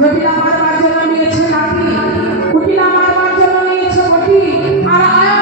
জটিলা মারবার জন্য নিয়েছে লাঠি, কুটিলা মারবার জন্য নিয়েছে বটি, আর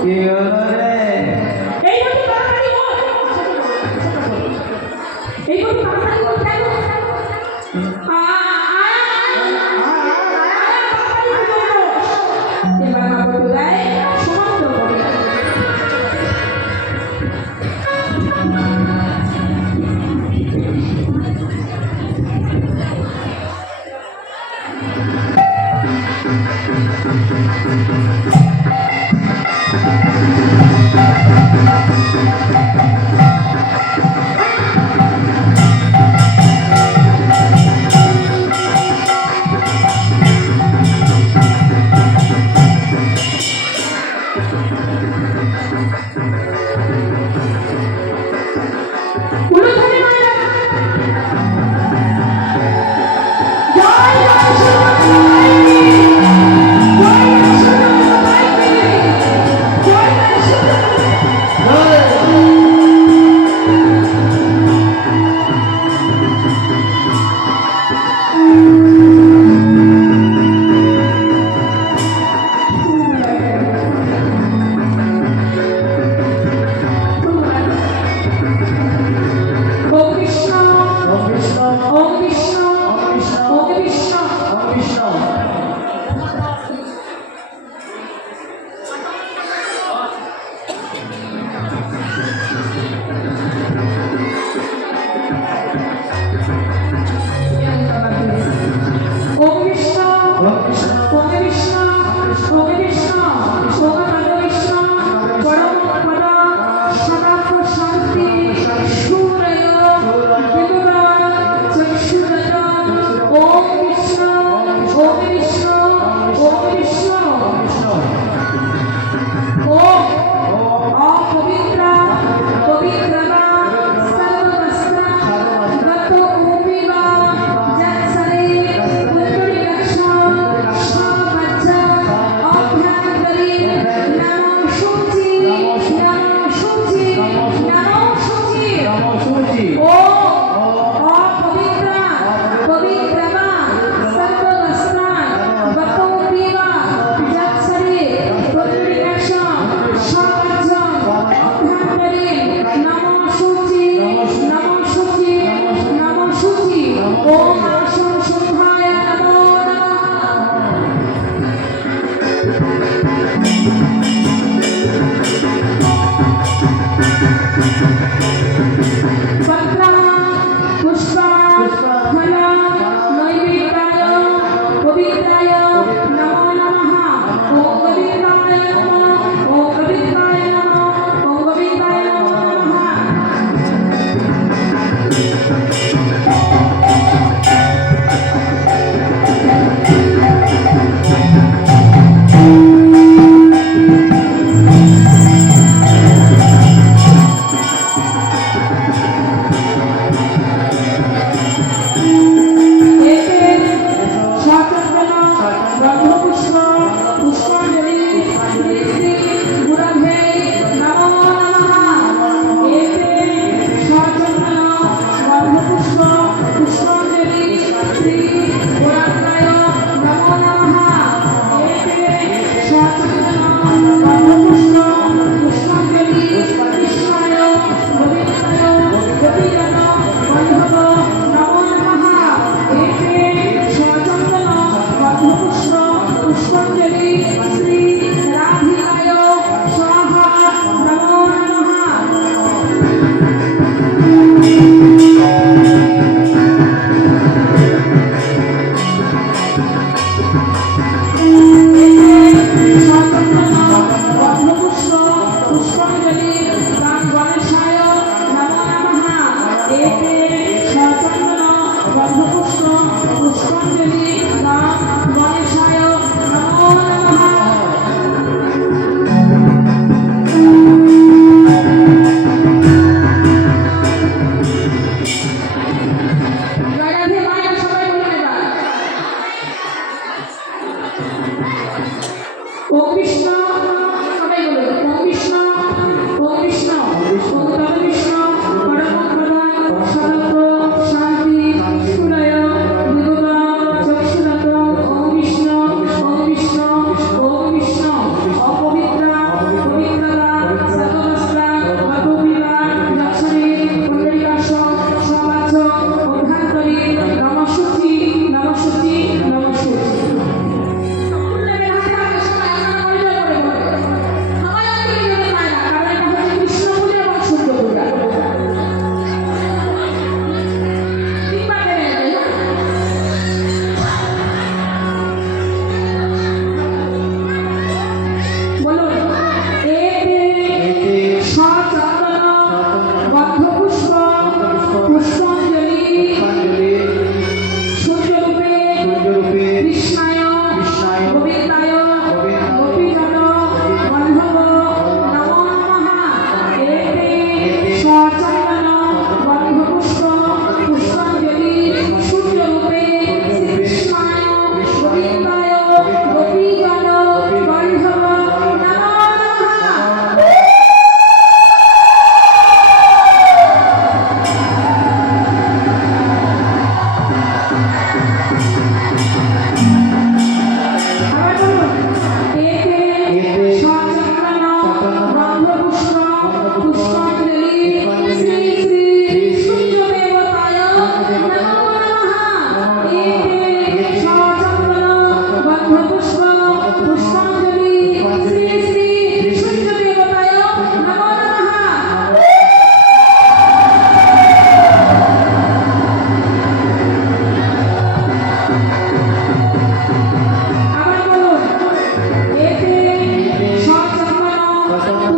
কি হলো রে? এই বলি তাড়াতাড়ি বল। এই বলি তাড়াতাড়ি বল কেন? এবার মা বলতে দেয় সমাপ্ত করে।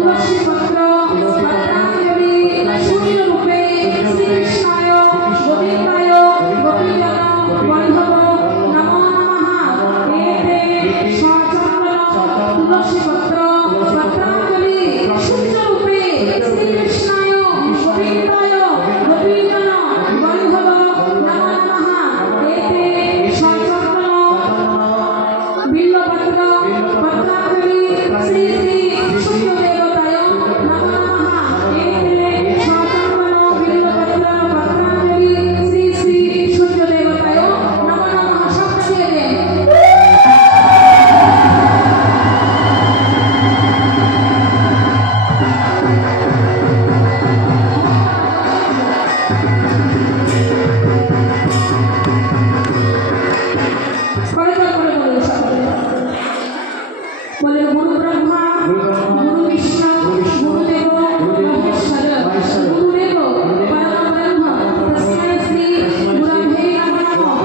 তুলসী পত্র পত্রাঞ্জলি সূর্যরূপে শ্রীকৃষ্ণায় গোবিন্দায় গোপীজন বন্ধব নমো নমঃ এতে সচন্দন তুলসী পত্র পত্রাঞ্জলি সূর্যরূপে শ্রীকৃষ্ণায় গোবিন্দায় গোপীজন বন্ধব নমো নমঃ এতে সচন্দন বিল্লপত্র পত্রাঞ্জলি শ্রী শ্রী সূর্যদেবতায় নমো নমঃ এতে সচন্দন বিল্লপত্র পত্রাঞ্জলি শ্রী শ্রী সূর্যদেবতায় নমো নমঃ সবটা দিয়ে দেন। করজোড়ে করে বলুন সকলে। বলেন গুরু ব্রহ্মা গুরু বিষ্ণু গুরুদেব মহেশ্বর গুরুদেব পরম ব্রহ্ম তস্मै শ্রী গুরবে নমঃ।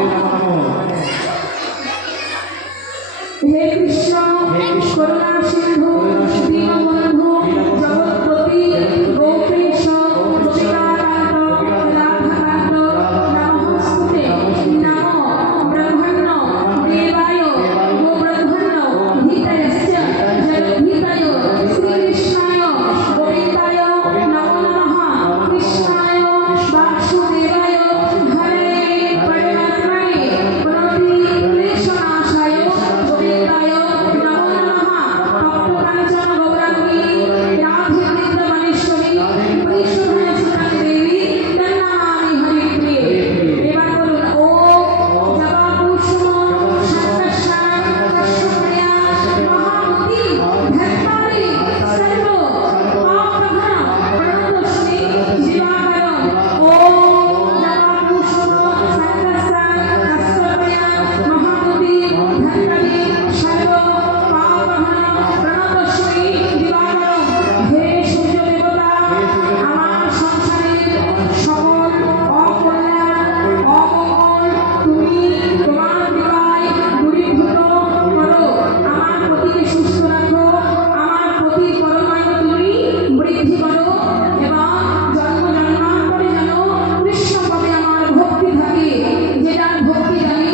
হে কৃষ্ণ করুণা সিন্ধু দীনবন্ধু জগৎপতি গোপীশ গোপিকাকান্ত রাধাকান্ত নমস্তুতে নমো ব্রহ্মণ্য দেবায় গোব্রহ্মণ্য হিতায়শ্চ জগদ্ধিতায় শ্রীকৃষ্ণায় গোবিন্দায় নমো নমঃ কৃষ্ণায় বাসুদেবায় হরে পরমাত্মনে প্রণতি ক্লেশনাশায় গোবিন্দায় নমো নমঃ তপ্তকাঞ্চন গৌরাঙ্গী রাধে বৃন্দাবনেশ্বরী বৈষ্ণবে সুতাং দেবী তন্নমামি হরিপ্রিয়ে। এবার বলুন ও জবাকুসুম শান্তস্যাং কশ্যপ্রিয়া মহামতি ধন্তারি সর্ব পাপঘ্ন প্রণতস্মি দিবাকরম। ও জবাকুসুম শান্তস্যাং কশ্যপ্রিয়া মহামতি ধন্তারি সর্ব পাপঘ্ন প্রণতস্মি দিবাকরম। হে সূর্য দেবতা, আমার সংসারের সকল অকল্যাণ অমঙ্গল তুমি তোমার কৃপায় দূরীভূত করো। আমার পতিকে সুস্থ রাখো, আমার পতির পরমায়ু তুমি বৃদ্ধি করো এবং জন্ম জন্মান্তরে যেন কৃষ্ণ পদে আমার ভক্তি থাকে, যেটা ভক্তি জানি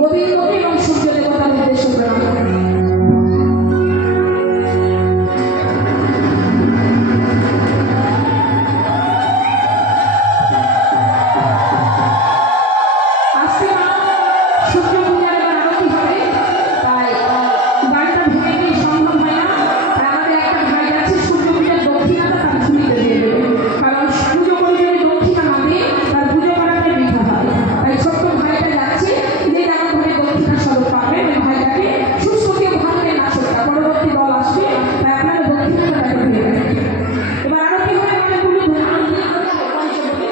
গোবিন্দকে এবং সূর্য দেবতার উদ্দেশ্যে প্রণাম করি। আজকে সূর্য পূজার এবার আরতি হবে, তাই গাড়িটা ভেঙে নিয়ে সম্ভব হয় না। তাই আমাদের একটা ভাই আছে সূর্য পূজার দক্ষিণাটা তার ঝুলিতে দিয়ে দেবে, কারণ পুজো করে যদি দক্ষিণা না দেয় তার পুজো করাটা বৃথা হয়। তাই ছোট্ট ভাইটা যাচ্ছে, যে যেমন ঘরে দক্ষিণা স্বরূপ পাবে ওই ভাইটাকে সুস্থ কেউ ভাঙবে না সেটা পরবর্তী দল আসবে, তাই আপনারা দক্ষিণাটা তাকে দিয়ে দেবেন। এবার আরতি হবে মানে পুজো পঞ্চবটি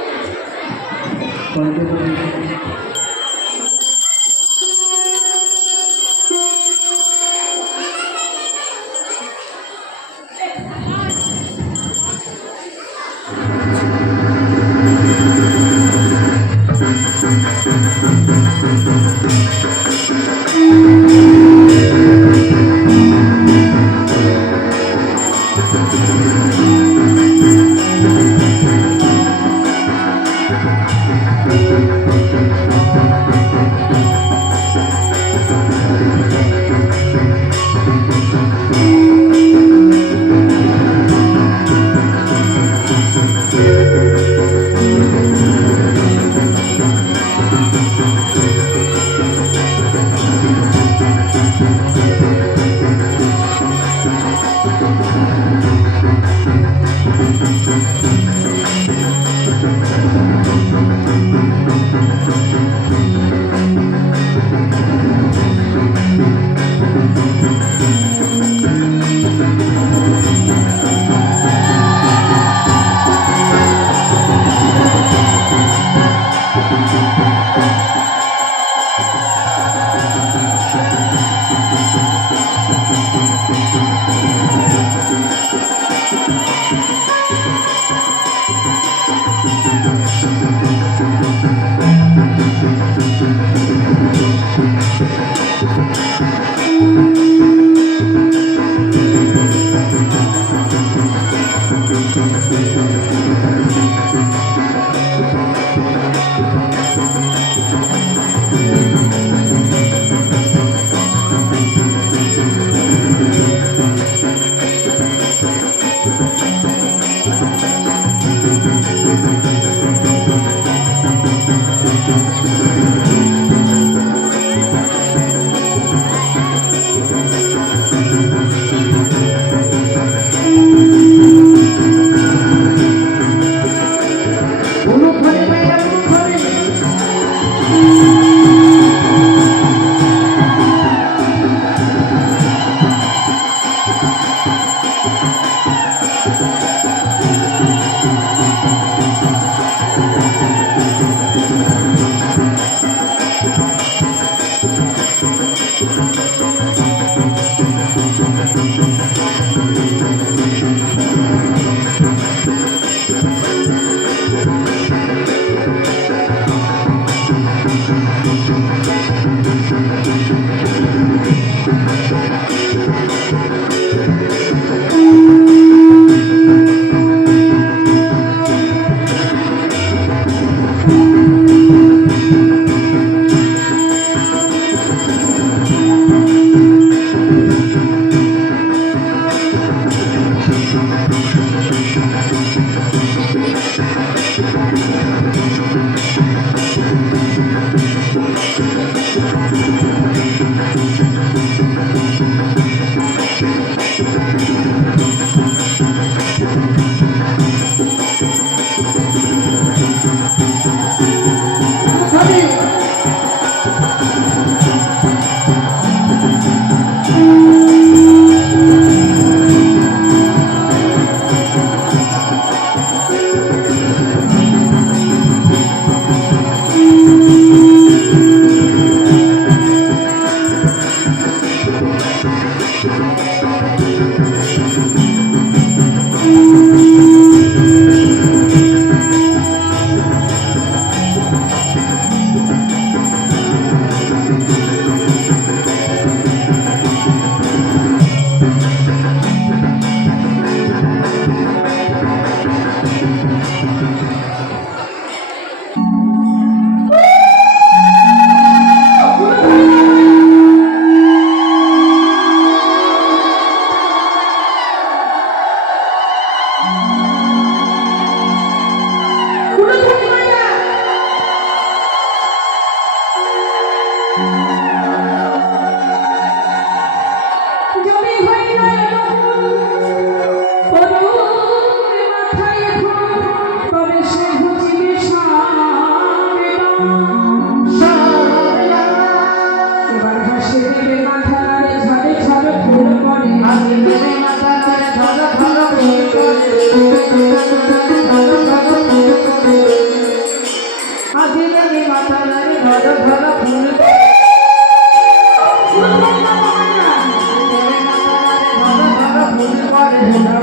আজিরানি মাতালারি ধর ধর ফুল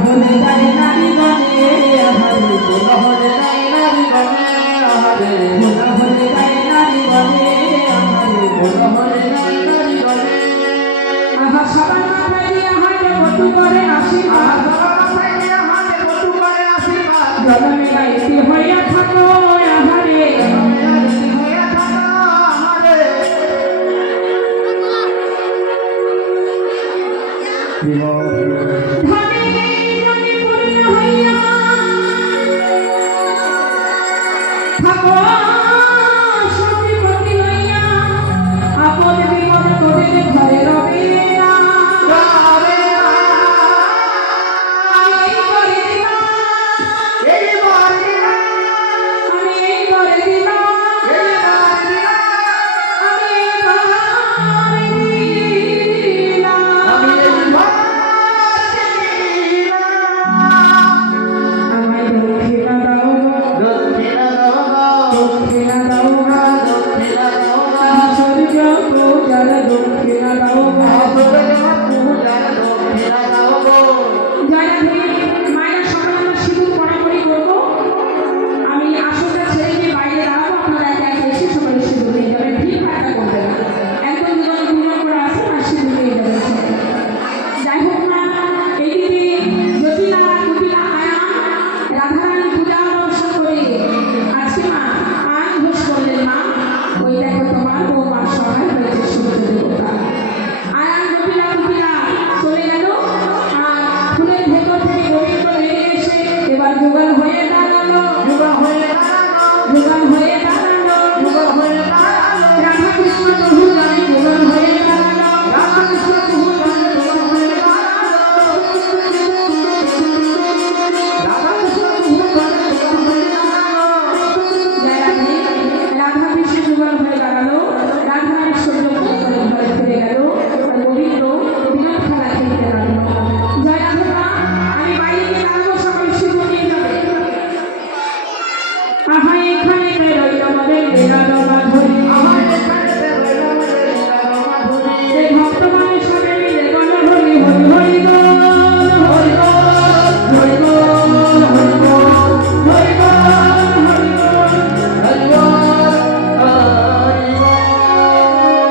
বলে যায় নারী গণে আহারে বলে নাই নারী গনে আহারে বলে যায় নারী গণে আহারে বলে নাই নারী গনে আহা সবার মাথায় দিয়ে হাতে বটু করে আশীর্বাদ জনমে গাইতে হইয়া থাকো আহারে ধনে জনে পূর্ণ হইয়া থাকো সতীপতি লইয়া আপদ বিপদ তোদের ঘরে রবে না আমি এই করে দিলাম আমি এই করে দিলাম আমি এই করে দিলাম আমায় দক্ষিণা দাও দক্ষিণা দাও সূর্য পূজার দক্ষিণা দাও জয়রা ধরে মায়েরা সকালে আমরা সিঁদুর পরামরি করবো আমি আসলটা ছেড়ে দিয়ে বাইরে দাঁড়াবো আপনারা একা একা এসে সকালে সিঁদুর নিয়ে যাবেন ঠিক ফাঁকা করবেন না একদম দুজন দুজন করে আসেন আর সিঁদুর নিয়ে যাবেন যাই হোক না এই দিদি জ্যোতিলা কুটিলা আয়া রাধারানী পূজা দর্শন করে আজকে মা আয় ঘোষ করলেন মা ওই দেখো তোমার বৌমার সহায় হয়েছে সূর্য দেবতা আয়া জ্যোতিলা কুটিলা চলে গেল আর ফুলের ভেতর থেকে গোবিন্দ বেরিয়ে এসে এবার যুগল হয়ে দাঁড়ালো রাধা কৃষ্ণ প্রভু জানে যুগল হয়ে দাঁড়ালো রাধা কৃষ্ণ যুগল হয়ে দাঁড়ালো রাধা ঐশ্বর্য করে ঘরে ফিরে গেল আর গোবিন্দ বিনোদ খেলা খেলতে লাগলো জয় রাধা আমি বাইরে গিয়ে দাঁড়াবো সবাই সিঁদুর নিয়ে যাবে আহা এখানে বেরোই আমাদের বেড়ালো মাধুরী এই ভক্তগণের সঙ্গে মিলে গণ হরি হরি হরি বল হরি বল হরি বল হরি বল হরি বল হরি বল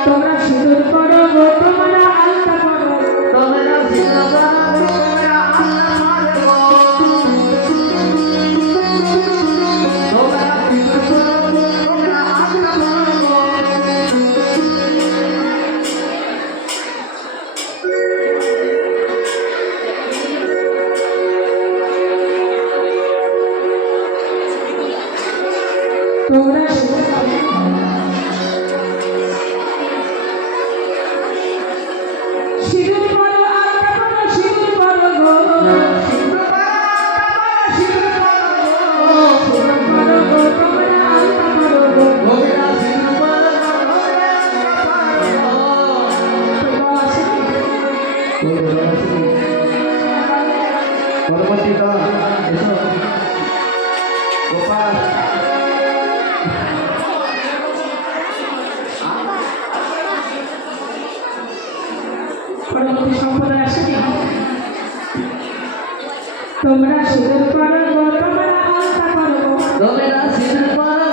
তোমরা সিঁদুর করো গো তোমরা আলতা করো তোমরা সিঁদুর করো আলতা করো সিঁদুর করো গো সিঁদুর করো গো তোমরা আলতা করো গো পরবর্তী দল এসো গোপাল পরবর্তী সম্প্রদায় আসেনি তোমরা সিঁদুর করো গো তোমরা আলতা করো গো তোমরা সিঁদুর পরো